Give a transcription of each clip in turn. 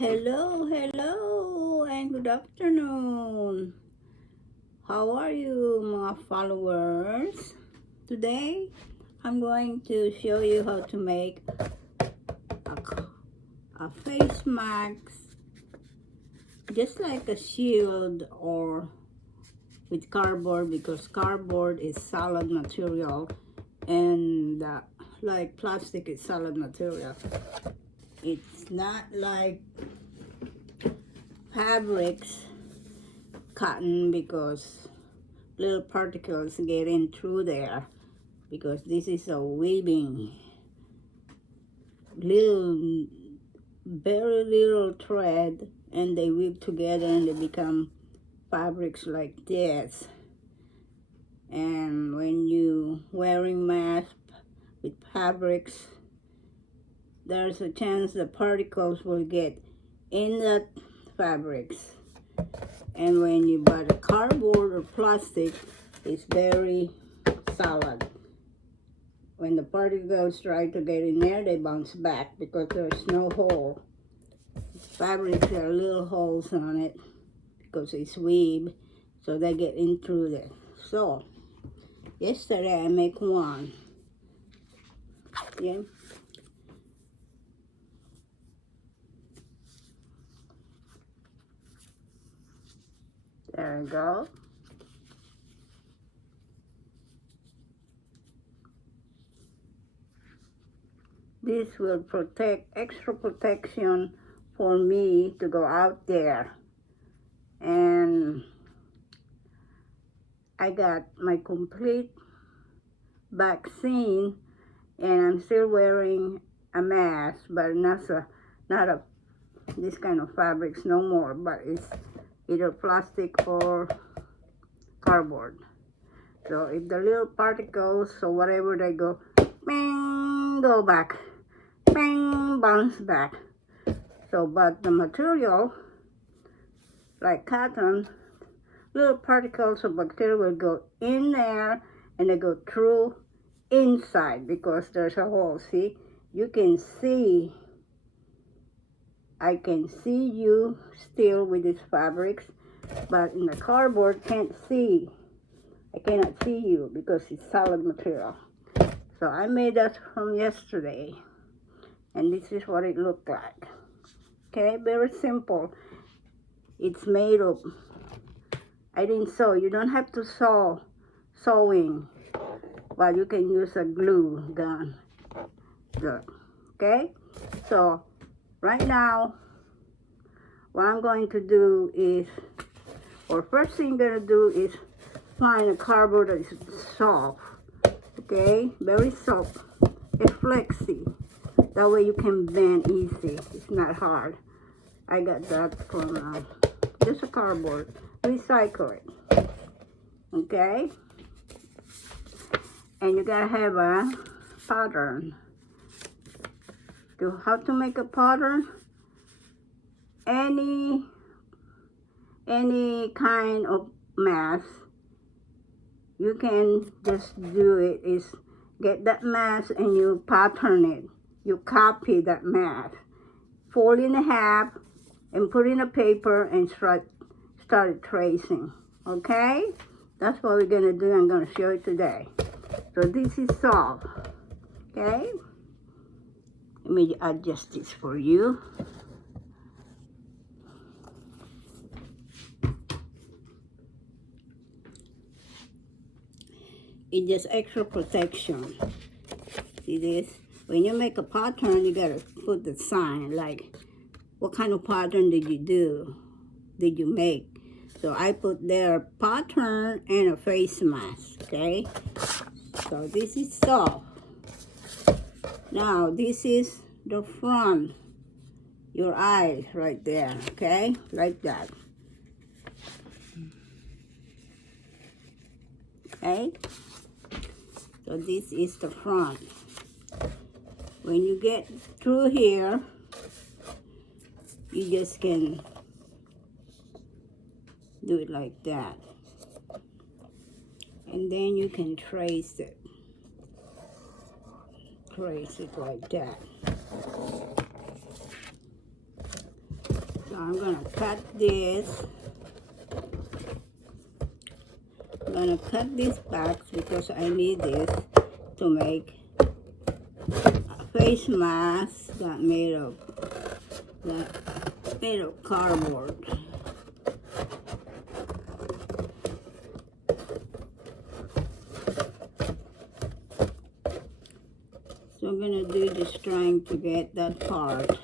Hello, and good afternoon. How are you, my followers? Today, I'm going to show you how to make a face mask, just like a shield or with cardboard, because cardboard is solid material and like plastic is solid material. It's not like fabrics, cotton, because little particles get in through there, because this is a weaving, little, very little thread, and they weave together and they become fabrics like this. And when you wearing mask with fabrics, there's a chance the particles will get in that fabrics. And when you buy the cardboard or plastic, it's very solid. When the particles try to get in there, they bounce back because there's no hole. Fabrics, there are little holes on it because it's weave, so they get in through there. So, yesterday I make one. Yeah. There we go. This will protect, extra protection for me to go out there. And I got my complete vaccine, and I'm still wearing a mask, but not this kind of fabrics no more, but it's either plastic or cardboard. So if the little particles or whatever they go, bang, go back, bang, bounce back. So, but the material, like cotton, little particles of bacteria will go in there and they go through inside because there's a hole. See, you can see, I can see you still with these fabrics, but in the cardboard can't see. I cannot see you because it's solid material. So I made that from yesterday, and this is what it looked like. Okay, very simple. It's made of, I didn't sew. You don't have to sewing, but you can use a glue gun. Look, okay? So right now, what I'm going to do is, or first thing I'm gonna do is find a cardboard that is soft. Okay, very soft. It's flexy. That way you can bend easy. It's not hard. I got that from just a cardboard. Recycle it. Okay? And you gotta have a pattern. How to make a pattern? Any kind of mask, you can just do it. Is get that mask and you pattern it. You copy that mask, fold in half, and put in a paper and start tracing. Okay, that's what we're gonna do. I'm gonna show you today. So this is soft. Okay, let me adjust this for you. It's just extra protection. See this? When you make a pattern, you gotta put the sign, like what kind of pattern did you make? So I put their pattern and a face mask. Okay, so this is soft. Now this is the front, your eyes right there. Okay, like that. Okay, so this is the front. When you get through here, you just can do it like that, and then you can trace it like that. I'm gonna cut this. I'm gonna cut these backs because I need this to make a face mask that made of cardboard. So I'm gonna do this trying to get that part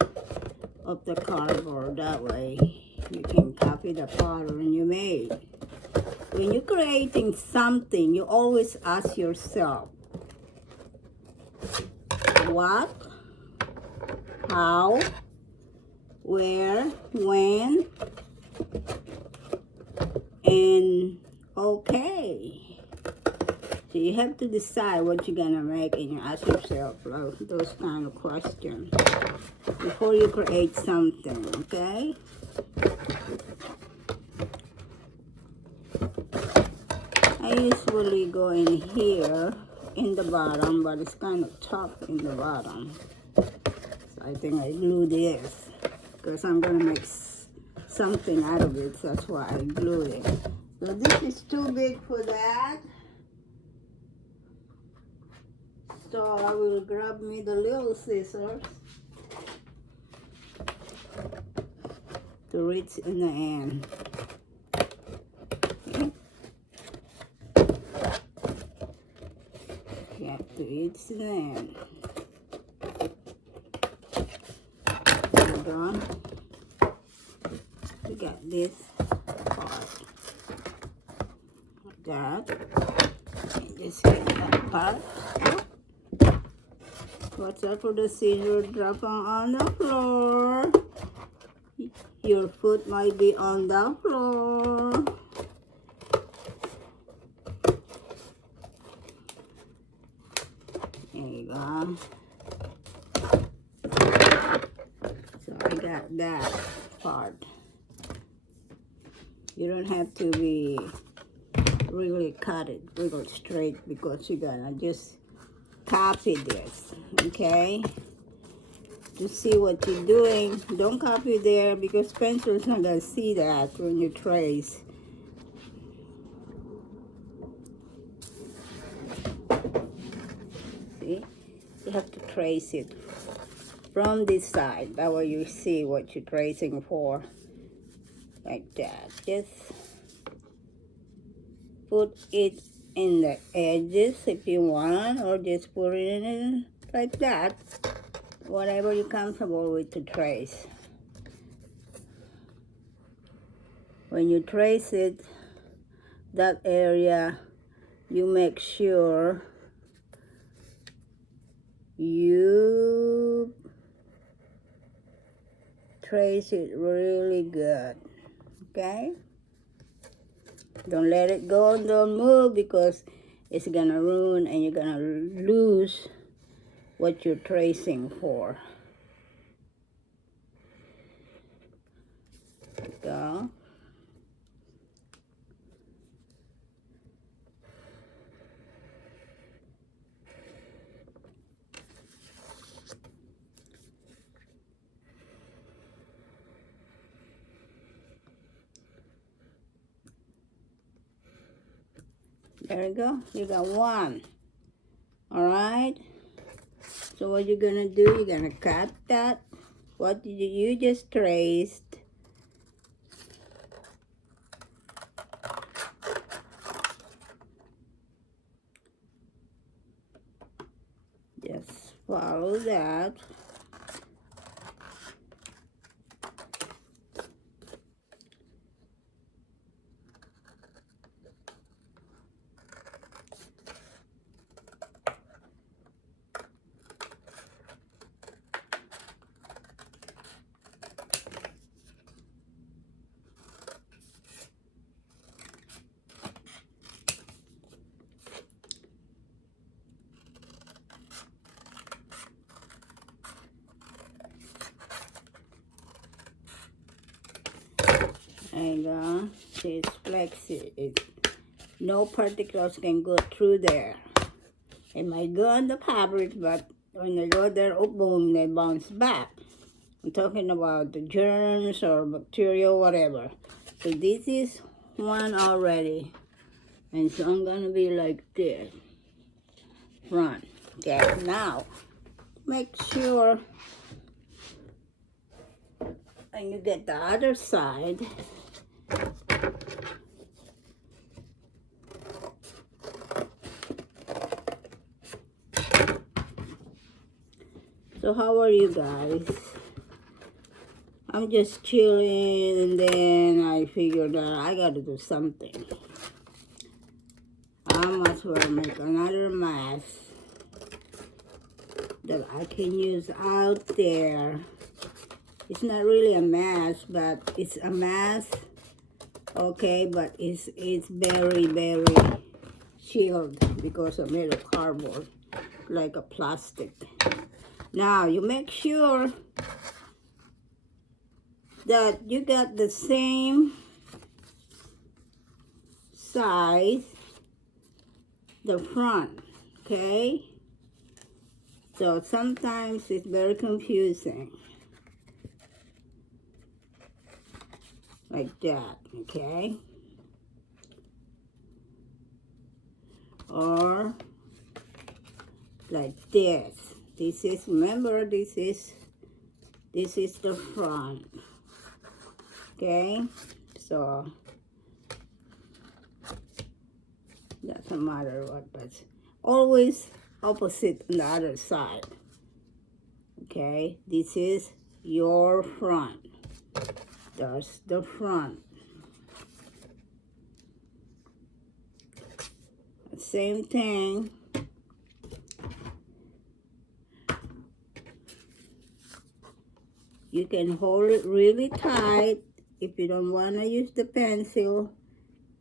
of the cardboard. That way you can copy the pattern you made. When you're creating something, you always ask yourself, what, how, where, when, and okay. So you have to decide what you're gonna make, and you ask yourself those kind of questions before you create something, okay? I usually go in here in the bottom, but it's kind of tough in the bottom. So I think I glue this because I'm gonna make something out of it. So that's why I glued it. So this is too big for that. So I will grab me the little scissors to reach in the end. Okay. You have to reach in the end. There we go. We got this part. Like that. And just get that part. Watch out for the scissor dropping on the floor. Your foot might be on the floor. There you go. So I got that part. You don't have to be really cut it really straight because you're gonna just copy this, okay? To see what you're doing, don't copy there because pencil's not gonna see that when you trace. See, you have to trace it from this side. That way you see what you're tracing for, like that. Just put it in the edges if you want, or just put it in like that. Whatever you're comfortable with to trace. When you trace it, that area, you make sure you trace it really good, okay? Don't let it go and don't move because it's gonna ruin and you're gonna lose what you're tracing for. Go. There you go. You got one. All right. So what you're gonna do? You're gonna cut that. What did you just traced? Just follow that. And see, it's flexi. No particles can go through there. It might go on the fabric, but when they go there, oh boom, they bounce back. I'm talking about the germs or bacteria, whatever. So this is one already. And so I'm gonna be like this. Front. Okay, now make sure and you get the other side. So how are you guys? I'm just chilling, and then I figured that I gotta do something. I might as well make another mask that I can use out there. It's not really a mask, but it's a mask, okay, but it's very, very shielded because of made of cardboard, like a plastic. Now, you make sure that you got the same size, the front, okay? So sometimes it's very confusing. Like that, okay? Or like this. This is, remember, this is the front. Okay? So doesn't matter what, but always opposite on the other side. Okay? This is your front. That's the front. Same thing. You can hold it really tight. If you don't want to use the pencil,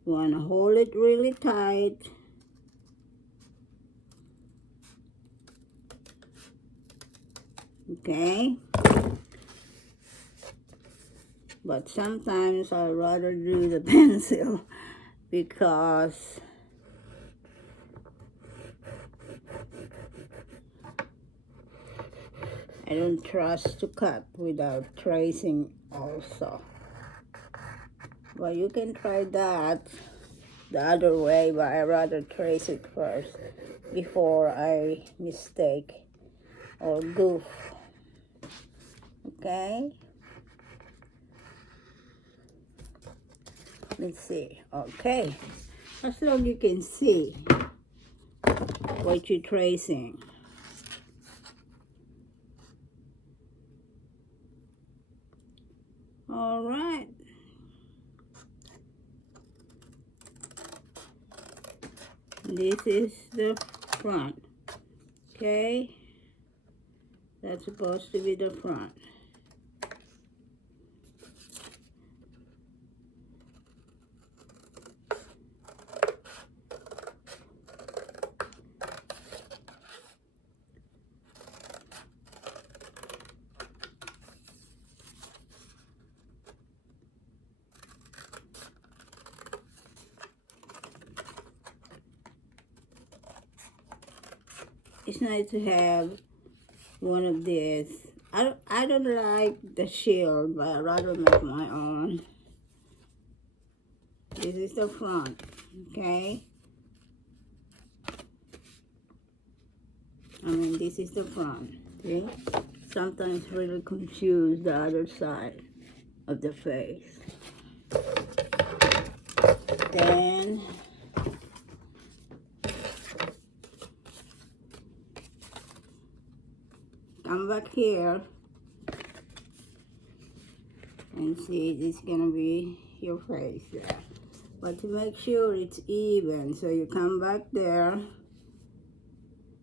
you want to hold it really tight. Okay? But sometimes I'd rather do the pencil because I don't trust to cut without tracing also. But you can try that the other way, but I rather trace it first before I mistake or goof. Okay? Let's see. Okay. As long as you can see what you're tracing. All right. This is the front. Okay? That's supposed to be the front. It's nice to have one of these. I don't like the shield, but I'd rather make my own. This is the front, okay? I mean, this is the front, see? Sometimes really confuse the other side of the face. Then come back here and see, this is gonna be your face there. But to make sure it's even, so you come back there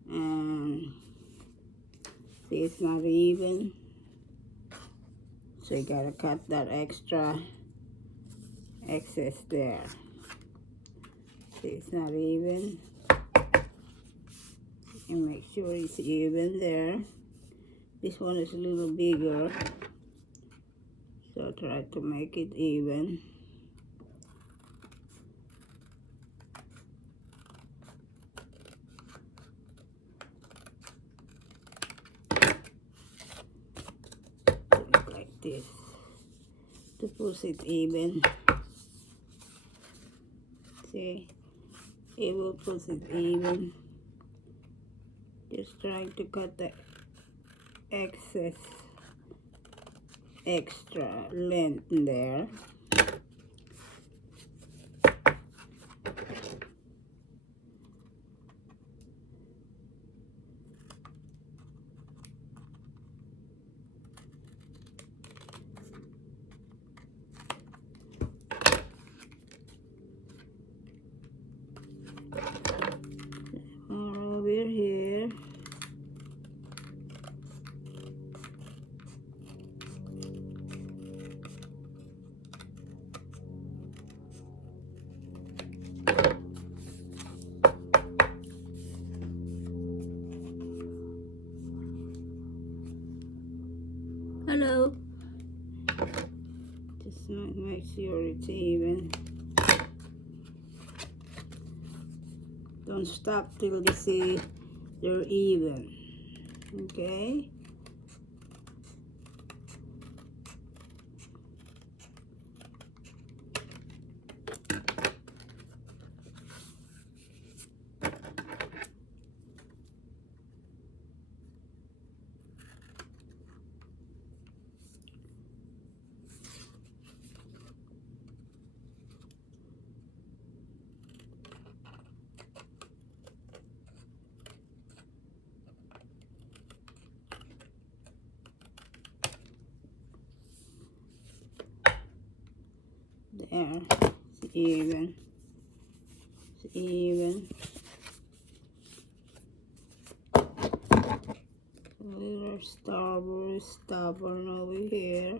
and see it's not even. So you gotta cut that excess there. See, it's not even. And make sure it's even there. This one is a little bigger, so try to make it even. to push it even. See, it will push it even. Just trying to cut the excess extra length there. Over here. Hello. Just make sure it's even. Don't stop till you see they're even. Okay. There, it's even. It's even. A little stubborn over here.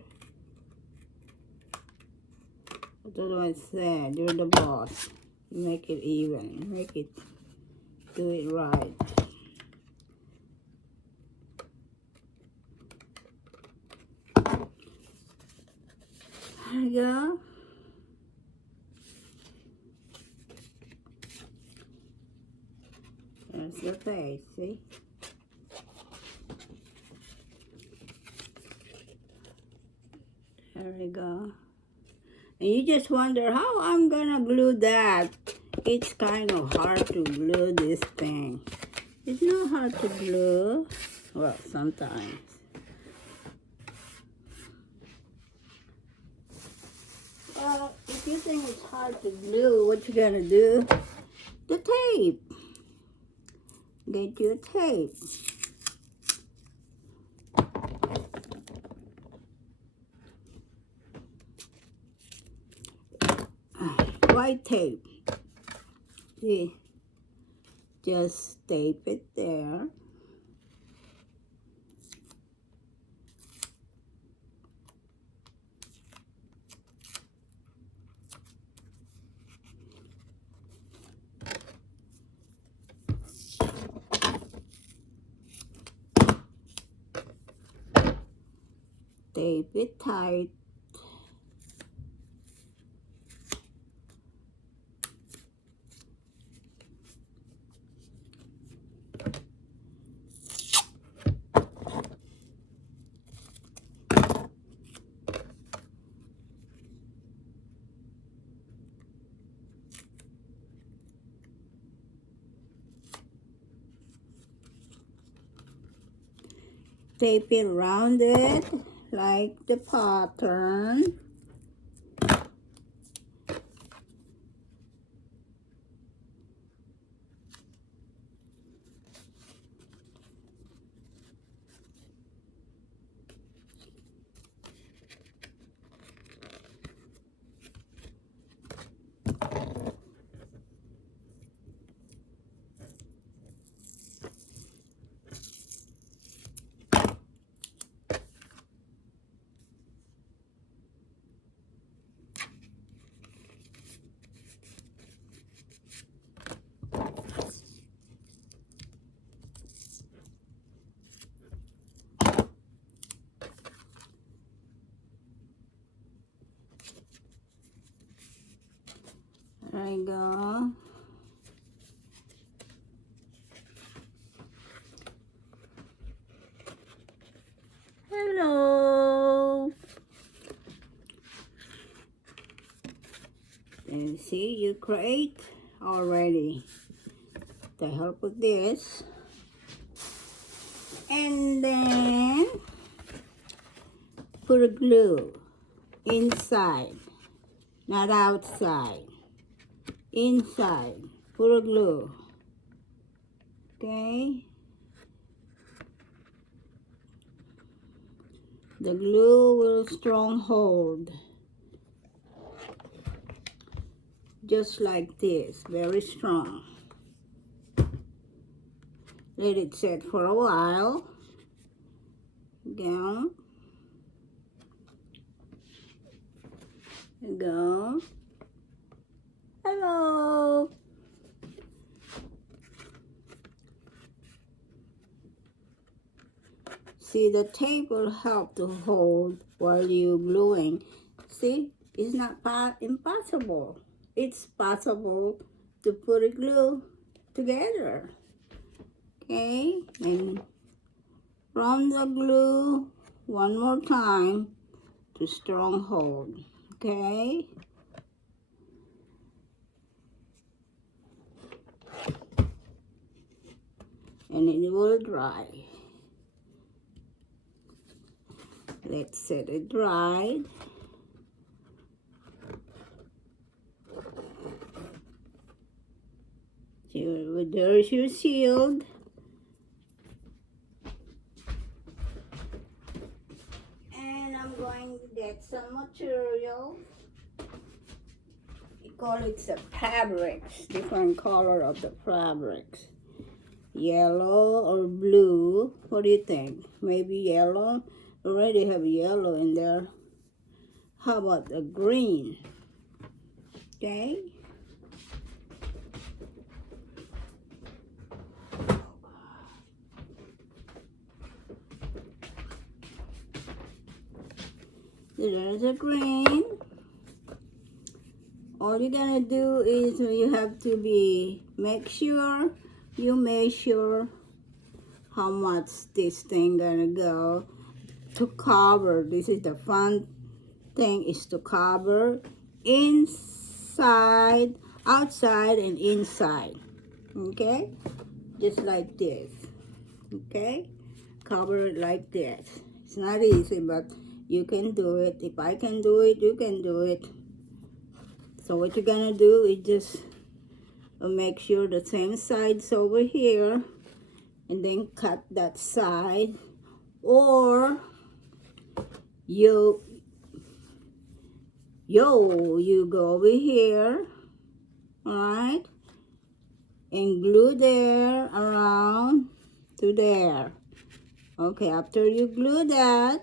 That's what I said. You're the boss. Make it even. Make it. Do it right. There you go. There's the face, see? There we go. And you just wonder how I'm gonna glue that. It's kind of hard to glue this thing. It's not hard to glue. Well, sometimes. Well, if you think it's hard to glue, what you gonna do? The tape. Get your tape. White tape. See, just tape it there. Tape it tight. Tape it around it like the pattern. There you go. Hello. And see, you create already the help with this. And then put a glue inside, not outside. Inside, put a glue. Okay? The glue will strong hold. Just like this, very strong. Let it set for a while. Go. Go. Hello. See, the tape will help to hold while you're gluing. See, it's not impossible. It's possible to put a glue together. Okay, and from the glue one more time to strong hold. Okay. And it will dry. Let's set it dry. There's your shield. And I'm going to get some material. We call it the fabrics, different color of the fabrics. Yellow or blue, what do you think? Maybe yellow? Already have yellow in there. How about the green? Okay. There's a green. All you're gonna do is you have to make sure you measure how much this thing gonna go to cover. This is the front thing, is to cover inside, outside, and inside. Okay, just like this. Okay, cover it like this. It's not easy, but you can do it. If I can do it, you can do it. So what you're gonna do is just make sure the same side's over here, and then cut that side, or you go over here, all right, and glue there around to there. Okay, after you glue that,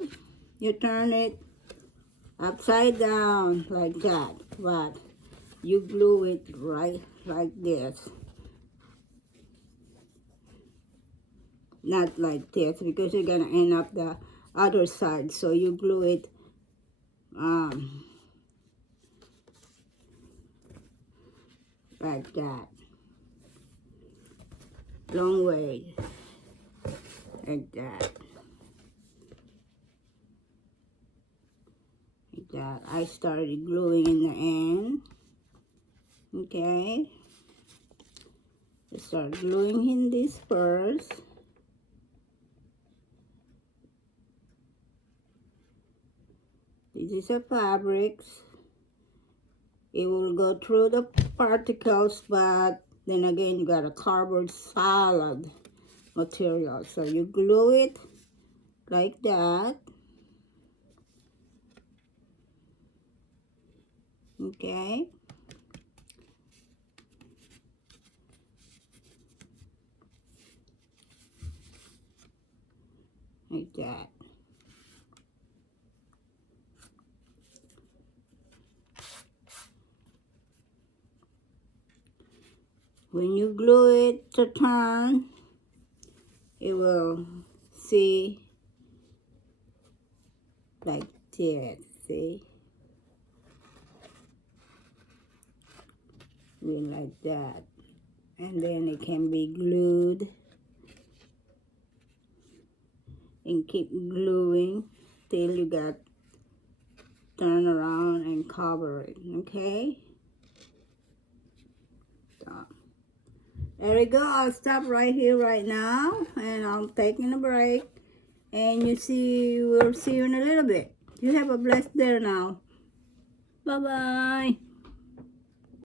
you turn it upside down like that, but you glue it right like this, not like this, because you're gonna end up the other side. So you glue it like that, long way, like that, like that. I started gluing in the end. Okay, I start gluing in this first. This is a fabrics. It will go through the particles, but then again you got a cardboard solid material. So you glue it like that. Okay. Like that. When you glue it to turn, it will see like this, see? Like that. And then it can be glued and keep gluing till you got turn around and cover it, okay? There we go. I'll stop right here right now, and I'm taking a break. And we'll see you in a little bit. You have a blessed day now. Bye-bye.